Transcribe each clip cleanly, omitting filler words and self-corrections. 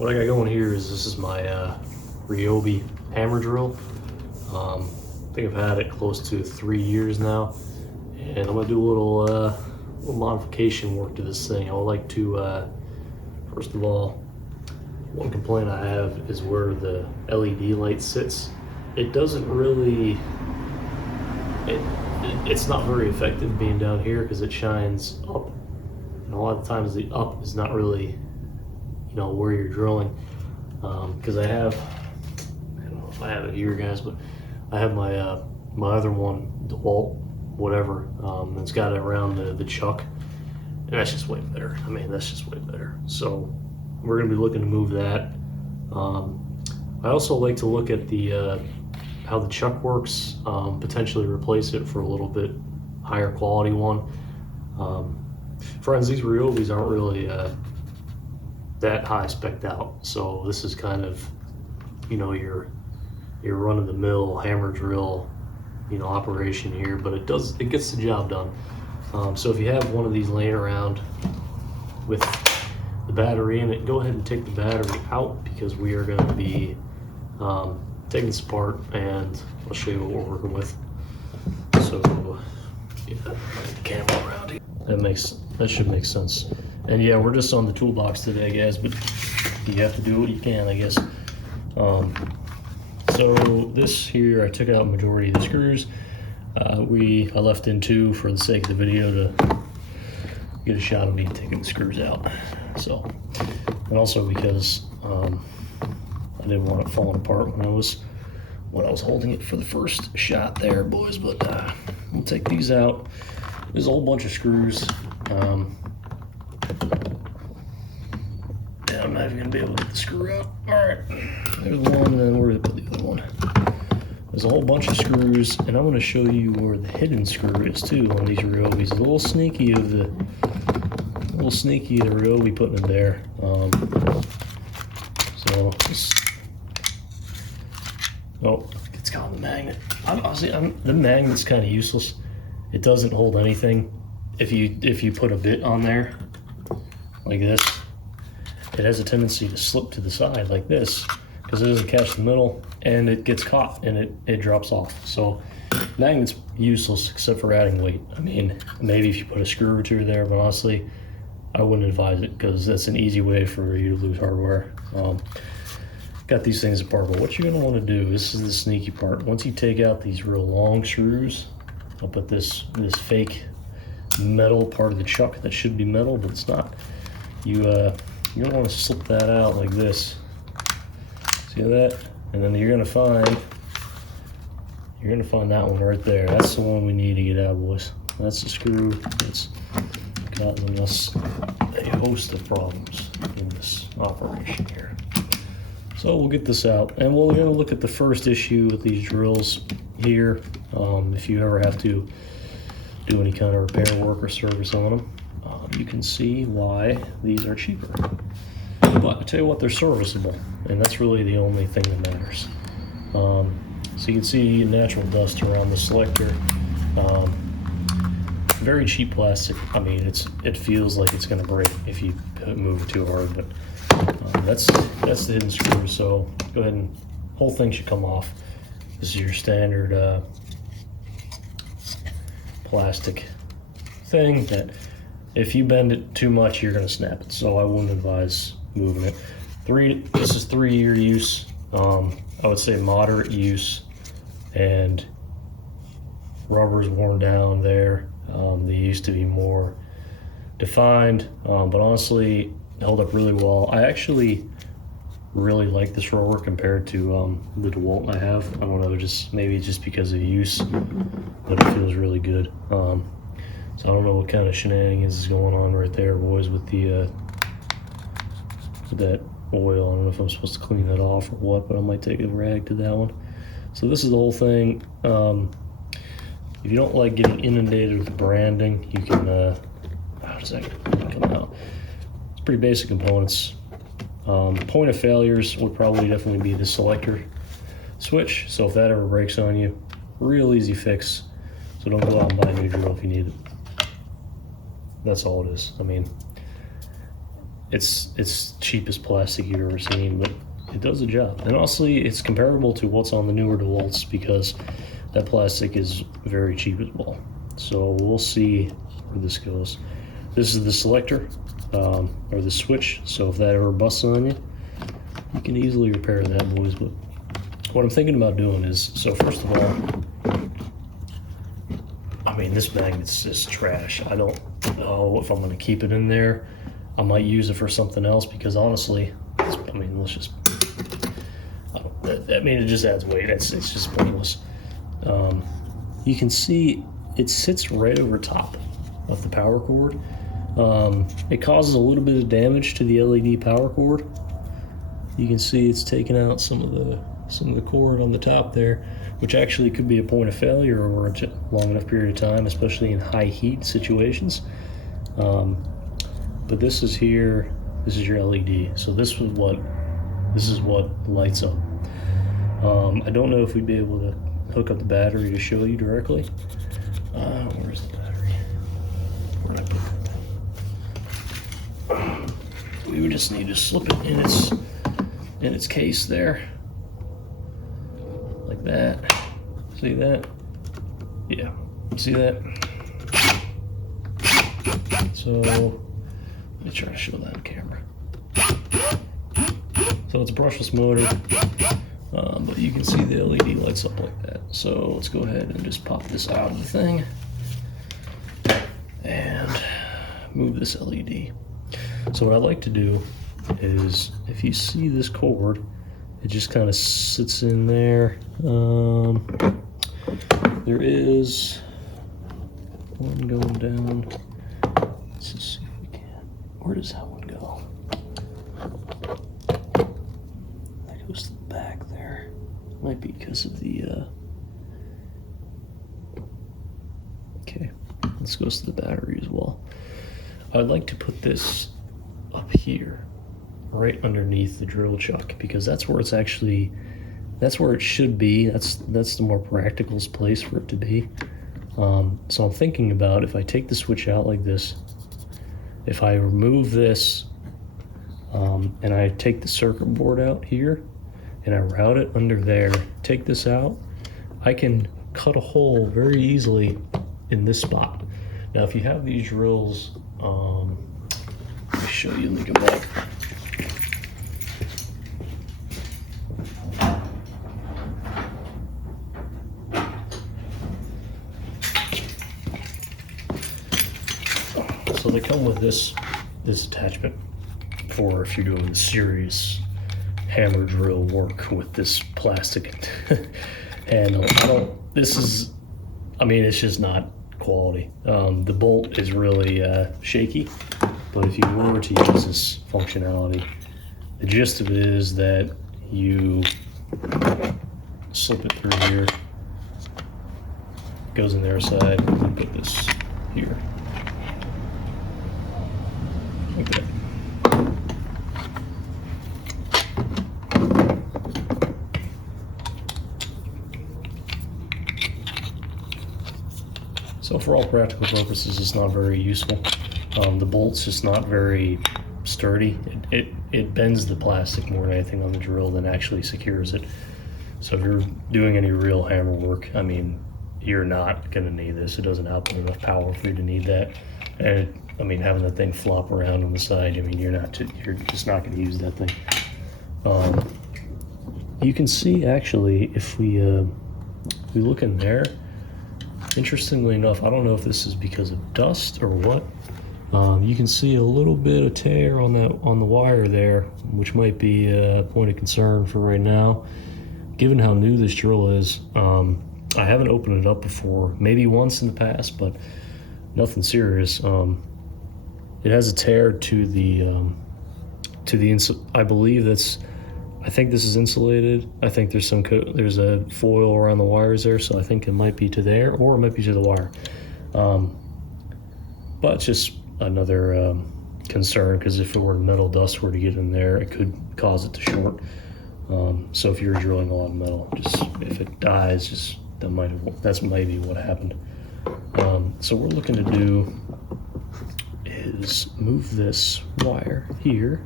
what I got going here is this is my Ryobi Hammer Drill. I think I've had it close to 3 years now, and I'm gonna do a little modification work to this thing. I would like to first of all, one complaint I have is where the LED light sits. It doesn't really, it's not very effective being down here because it shines up, and a lot of times the up is not really, you know, where you're drilling. Because I don't know if I have it here, guys, but I have my my other one, DeWalt, whatever. It's got it around the chuck, and that's just way better. I mean, that's just way better. So we're gonna be looking to move that. I also like to look at the how the chuck works, potentially replace it for a little bit higher quality one. Friends, these Ryobis aren't really that high spec'd out, so this is kind of, you know, your run-of-the-mill hammer drill, you know, operation here, but it gets the job done. So if you have one of these laying around with the battery in it, go ahead and take the battery out, because we are going to be taking this apart, and I'll show you what we're working with. So yeah, the camera around here. That should make sense. And yeah, we're just on the toolbox today, guys, but you have to do what you can, I guess. So this here, I took out the majority of the screws. I left in 2 for the sake of the video to get a shot of me taking the screws out. So, and also because I didn't want it falling apart when I was holding it for the first shot there, boys. But we'll take these out. There's a whole bunch of screws. Yeah, I'm not even gonna be able to get the screw out. All right, there's one, and then where did I put the other one? There's a whole bunch of screws, and I'm gonna show you where the hidden screw is too on these Ryobis. A little sneaky of the Ryobi putting it there. So it's got the magnet. Honestly, the magnet's kind of useless. It doesn't hold anything. If you put a bit on there like this, it has a tendency to slip to the side like this, because it doesn't catch the middle, and it gets caught and it drops off. So magnet's useless except for adding weight. I mean, maybe if you put a screw or two there, but honestly, I wouldn't advise it, because that's an easy way for you to lose hardware. Got these things apart, but what you're gonna want to do, this is the sneaky part. Once you take out these real long screws, I'll put this fake metal part of the chuck that should be metal, but it's not. You're gonna want to slip that out like this. See that? And then you're gonna find that one right there. That's the one we need to get out, boys. That's the screw that's gotten us a host of problems in this operation here. So we'll get this out, and we're gonna look at the first issue with these drills here. If you ever have to do any kind of repair work or service on them, you can see why these are cheaper. But I tell you what, they're serviceable, and that's really the only thing that matters. So you can see natural dust around the selector. Very cheap plastic. I mean, it feels like it's going to break if you move it too hard, but that's the hidden screw. So go ahead, and whole thing should come off. This is your standard plastic thing that if you bend it too much, you're going to snap it. So I wouldn't advise moving it. This is 3-year use. I would say moderate use, and rubber's worn down there. They used to be more defined, but honestly, it held up really well. I actually really like this roller compared to the DeWalt I have. I don't know, maybe just because of use, but it feels really good. So I don't know what kind of shenanigans is going on right there, boys, with that oil. I don't know if I'm supposed to clean that off or what, but I might take a rag to that one. So this is the whole thing. If you don't like getting inundated with branding, you can, how does that come out? It's pretty basic components. Point of failures would probably definitely be the selector switch. So if that ever breaks on you, real easy fix. So don't go out and buy a new drill if you need it. That's all it is. I mean, it's cheapest plastic you've ever seen, but it does the job. And honestly, it's comparable to what's on the newer DeWalt's because that plastic is very cheap as well. So we'll see where this goes. This is the selector, or the switch, so if that ever busts on you, you can easily repair that, boys. But what I'm thinking about doing is, so first of all, I mean, this magnet's just trash. I don't know if I'm going to keep it in there. I might use it for something else because honestly, I mean, let's just, I mean, it just adds weight. It's just pointless. You can see it sits right over top of the power cord. It causes a little bit of damage to the LED power cord. You can see it's taking out some of the cord on the top there, which actually could be a point of failure over a long enough period of time, especially in high heat situations. But this is here. This is your LED. So this is what lights up. I don't know if we'd be able to hook up the battery to show you directly. Where's the battery? Where'd I put that? We would just need to slip it in its case there, like that. See that? Yeah. See that? So let me try to show that on camera. So it's a brushless motor, but you can see the LED lights up like that. So let's go ahead and just pop this out of the thing and move this LED. So what I like to do is, if you see this cord, it just kind of sits in there. There is one going down. Let's just see if we can. Where does that one go? That goes to the back there. Might be because of the okay, this goes to the battery as well. I'd like to put this up here, right underneath the drill chuck, because that's where it's actually, that's where it should be. That's the more practical place for it to be. So I'm thinking about, if I take the switch out like this, if I remove this and I take the circuit board out here and I route it under there, take this out, I can cut a hole very easily in this spot. Now if you have these drills, let me show you, let me go back. So they come with this attachment for if you're doing serious hammer drill work with this plastic handle. I mean, it's just not quality. The bolt is really shaky, but if you were to use this functionality, the gist of it is that you slip it through here, it goes in their side, and you put this here. Like that. So for all practical purposes, it's not very useful. The bolt's just not very sturdy. It bends the plastic more than anything on the drill than actually secures it. So if you're doing any real hammer work, I mean, you're not gonna need this. It doesn't output enough power for you to need that. And I mean, having that thing flop around on the side, I mean, you're just not gonna use that thing. You can see actually, if we look in there, interestingly enough, I don't know if this is because of dust or what, you can see a little bit of tear on the wire there, which might be a point of concern for right now. Given how new this drill is, I haven't opened it up before, maybe once in the past, but nothing serious. It has a tear to the I believe I think this is insulated. I think there's there's a foil around the wires there, so I think it might be to there, or it might be to the wire. But it's just another concern, because if metal dust were to get in there, it could cause it to short. So if you're drilling a lot of metal, just if it dies, that's maybe what happened. So what we're looking to do is move this wire here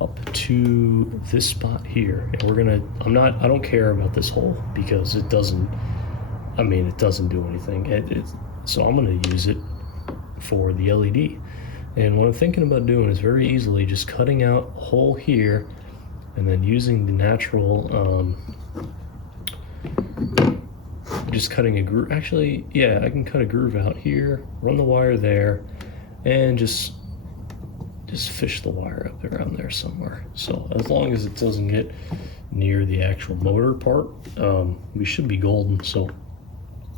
up to this spot here, and we're gonna, I don't care about this hole because it doesn't do anything. So I'm gonna use it for the LED. And what I'm thinking about doing is very easily just cutting out a hole here and then using the natural, just cutting a groove. Actually, yeah, I can cut a groove out here, run the wire there, and just fish the wire up around there somewhere. So as long as it doesn't get near the actual motor part, we should be golden. So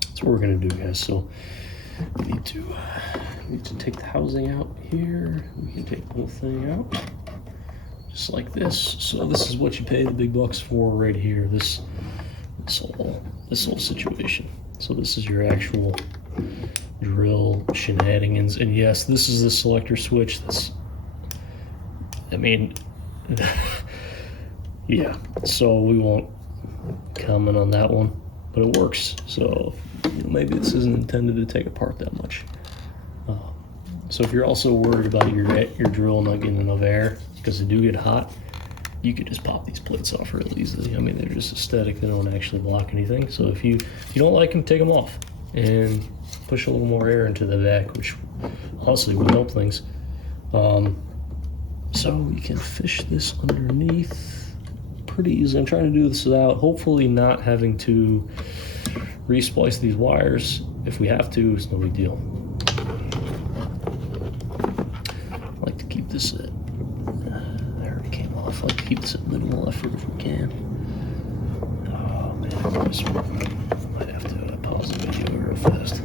that's what we're gonna do, guys. So we need to take the housing out here. We can take the whole thing out, just like this. So this is what you pay the big bucks for right here. This whole situation. So this is your actual drill shenanigans. And yes, this is the selector switch. Yeah, so we won't comment on that one, but it works. So maybe this isn't intended to take apart that much. So if you're also worried about your drill not getting enough air, because they do get hot, you could just pop these plates off real easily. I mean, they're just aesthetic, they don't actually block anything. So if you don't like them, take them off and push a little more air into the back, which honestly would help things. So we can fish this underneath pretty easily. I'm trying to do this without hopefully not having to re-splice these wires. If we have to, it's no big deal. I like to keep this at, there it came off. I like to keep this at minimal effort if we can. Oh man, I might have to pause the video real fast.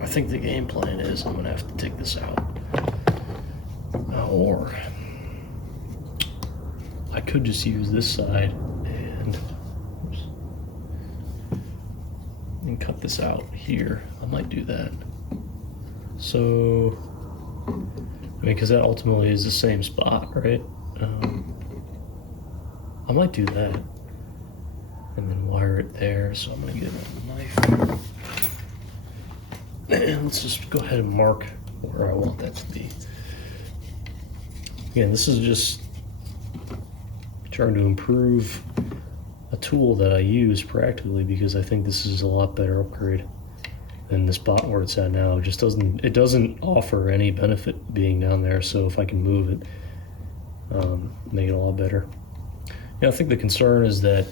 I think the game plan is I'm gonna have to take this out, or I could just use this side and cut this out here. I might do that. So, I mean, because that ultimately is the same spot, right? I might do that and then wire it there. So I'm gonna get a knife. And let's just go ahead and mark where I want that to be. Again, this is just trying to improve a tool that I use practically, because I think this is a lot better upgrade than the spot where it's at now. It doesn't offer any benefit being down there. So if I can move it, make it a lot better. Yeah, I think the concern is that,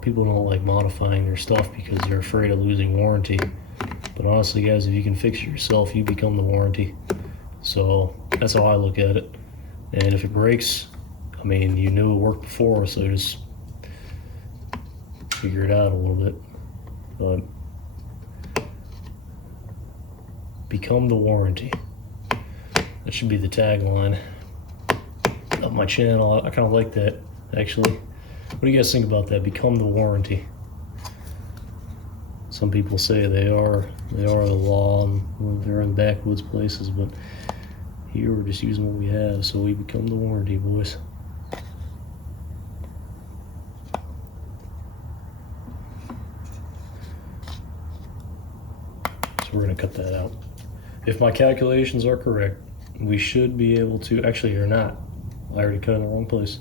people don't like modifying their stuff because they're afraid of losing warranty. But honestly, guys, if you can fix it yourself, you become the warranty. So that's how I look at it. And if it breaks, I mean, you knew it worked before, so just figure it out a little bit. But become the warranty. That should be the tagline of my channel. I kind of like that, actually. What do you guys think about that? Become the warranty. Some people say they are the law and they're in backwoods places, but here we're just using what we have, so we become the warranty, boys. So we're gonna cut that out. If my calculations are correct, we should be able to, actually you're not. I already cut in the wrong place.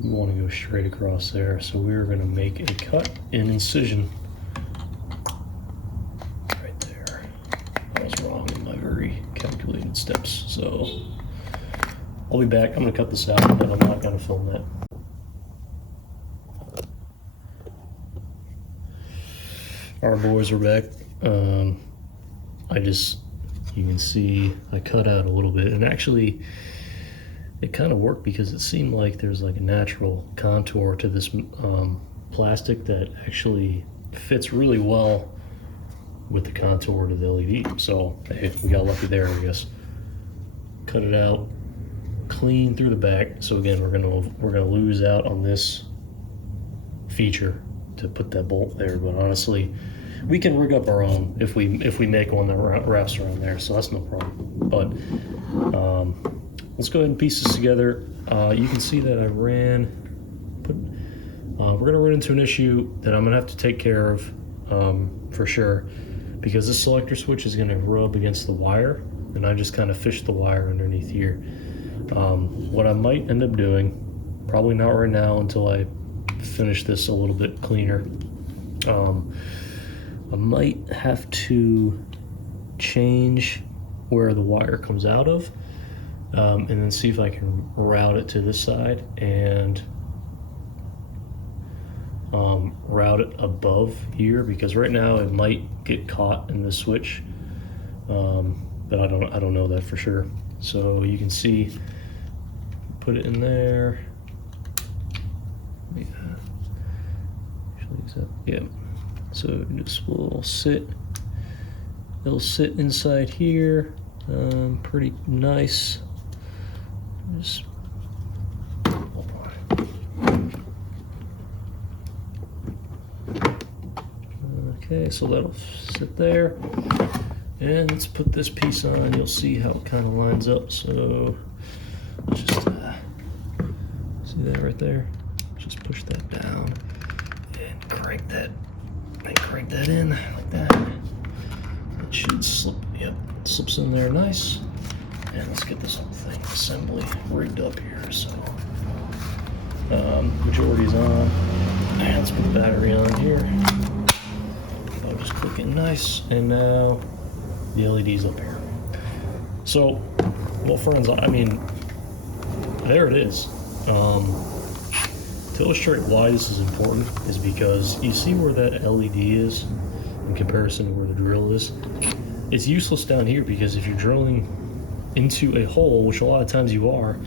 We want to go straight across there, so we're gonna make a cut and incision. Calculated steps. So I'll be back. I'm gonna cut this out, but I'm not gonna film that. Our boys are back. You can see I cut out a little bit, and actually it kind of worked because it seemed like there's like a natural contour to this plastic that actually fits really well with the contour to the LED. So hey, we got lucky there, I guess. Cut it out clean through the back. So again, we're gonna lose out on this feature to put that bolt there, but honestly, we can rig up our own if we make one that wraps around there, so that's no problem. But let's go ahead and piece this together. You can see that I we're gonna run into an issue that I'm gonna have to take care of for sure, because this selector switch is gonna rub against the wire, and I just kind of fished the wire underneath here. What I might end up doing, probably not right now until I finish this a little bit cleaner, I might have to change where the wire comes out of, and then see if I can route it to this side and route it above here, because right now it might get caught in the switch, but I don't know that for sure. So you can see, put it in there. Yeah. So this will sit. It'll sit inside here, pretty nice. Just okay, so that'll sit there. And let's put this piece on. You'll see how it kind of lines up. So just see that right there. Just push that down and crank that in like that. It should slip. Yep, it slips in there nice. And let's get this whole thing assembly rigged up here. So majority's on. And let's put the battery on here. I'll just click it nice, and now the LED's up here. So, well, friends, I mean, there it is. To illustrate why this is important is because you see where that LED is in comparison to where the drill is. It's useless down here, because if you're drilling into a hole, which a lot of times you are,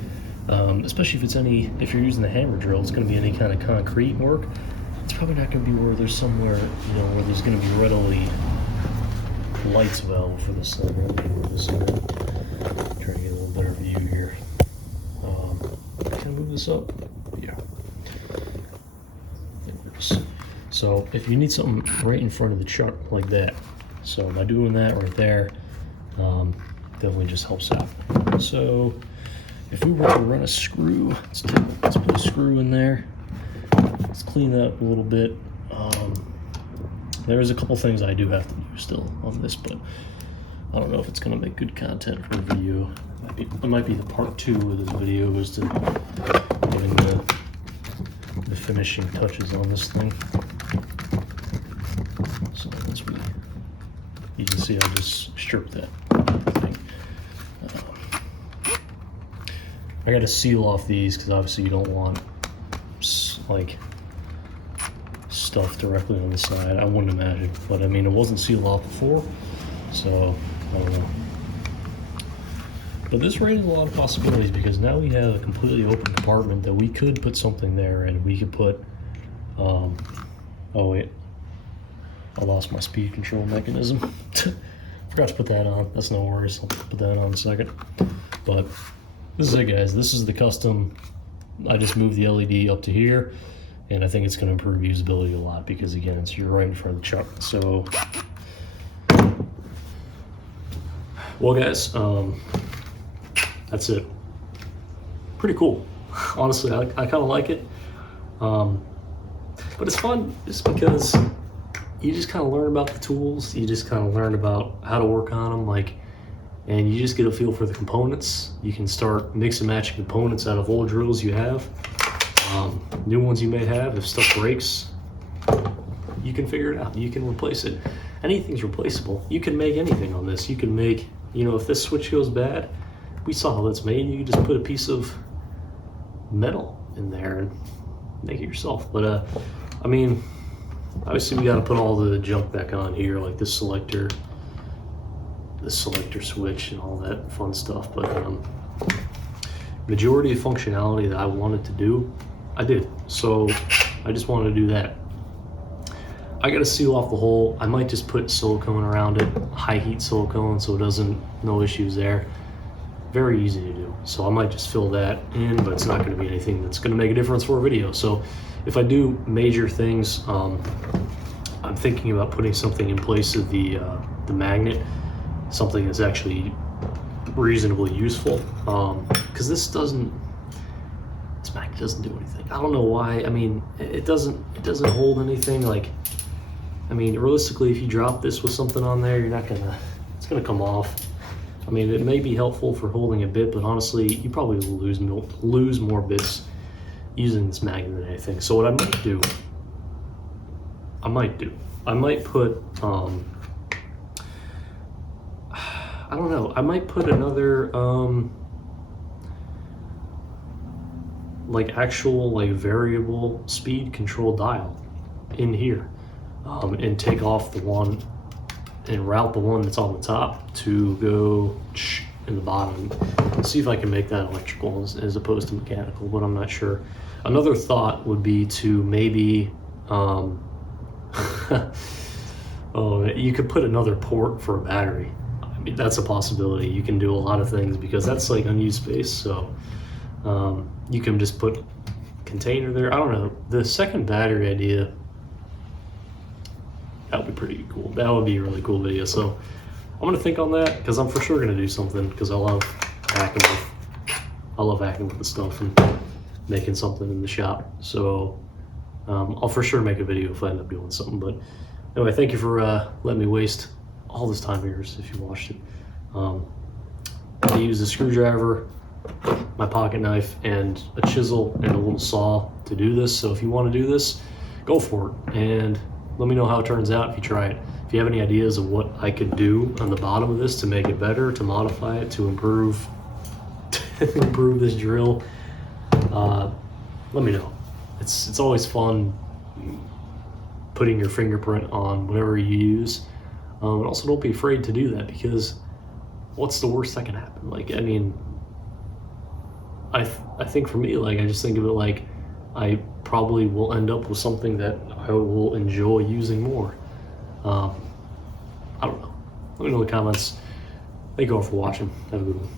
especially if you're using the hammer drill, it's going to be any kind of concrete work. It's probably not going to be where there's somewhere, where there's going to be readily lights available for this thing. Try to get a little better view here. Can I move this up? Yeah. It works. So if you need something right in front of the chuck like that, so by doing that right there, definitely just helps out. So if we were to run a screw, let's put a screw in there. Let's clean that up a little bit. There's a couple things I do have to do still on this, but I don't know if it's going to make good content for the video. It might be the part 2 of this video, is to getting the finishing touches on this thing. So you can see I just stripped that thing. I got to seal off these, because obviously you don't want like stuff directly on the side, I wouldn't imagine, but I mean, it wasn't sealed off before, so I don't know. But this raises a lot of possibilities, because now we have a completely open compartment that we could put something there, and we could put oh wait, I lost my speed control mechanism. Forgot to put that on. That's no worries, I'll put that on in a second. But this is it, guys. This is the custom. I just moved the LED up to here, and I think it's going to improve usability a lot, because again, you're right in front of the chuck. So, well, guys, that's it. Pretty cool. Honestly, I kind of like it. But it's fun just because you just kind of learn about the tools. You just kind of learn about how to work on them, and you just get a feel for the components. You can start mix and matching components out of old drills you have, new ones you may have. If stuff breaks, you can figure it out. You can replace it. Anything's replaceable. You can make anything on this. You can make, if this switch goes bad, we saw how that's made. You can just put a piece of metal in there and make it yourself. But I mean, obviously we got to put all the junk back on here, like this selector switch and all that fun stuff. But majority of functionality that I wanted to do, I did. So I just wanted to do that. I gotta seal off the hole. I might just put silicone around it, high heat silicone, so it doesn't, no issues there. Very easy to do. So I might just fill that in, but it's not gonna be anything that's gonna make a difference for a video. So if I do major things, I'm thinking about putting something in place of the magnet, something that's actually reasonably useful, because this magnet doesn't do anything. I don't know why. I mean, it doesn't hold anything. Like, I mean, realistically, if you drop this with something on there, it's gonna come off. I mean, it may be helpful for holding a bit, but honestly, you probably will lose more bits using this magnet than anything. So what I might do, I might put, I don't know, I might put another, like actual like variable speed control dial in here, and take off the one and route the one that's on the top to go in the bottom. See if I can make that electrical as opposed to mechanical, but I'm not sure. Another thought would be to maybe oh, you could put another port for a battery. I mean, that's a possibility. You can do a lot of things because that's like unused space. So you can just put a container there. I don't know. The second battery idea, that would be pretty cool. That would be a really cool video. So I'm gonna think on that because I'm for sure gonna do something because I love hacking with the stuff and making something in the shop. So I'll for sure make a video if I end up doing something. But anyway, thank you for letting me waste all this time here if you watched it. I use a screwdriver, my pocket knife, and a chisel and a little saw to do this. So if you want to do this, go for it and let me know how it turns out if you try it. If you have any ideas of what I could do on the bottom of this to make it better, to modify it, to improve improve this drill, let me know. It's always fun putting your fingerprint on whatever you use. And also don't be afraid to do that because what's the worst that can happen? Like, I mean, I think for me, like, I just think of it like I probably will end up with something that I will enjoy using more. I don't know. Let me know in the comments. Thank you all for watching. Have a good one.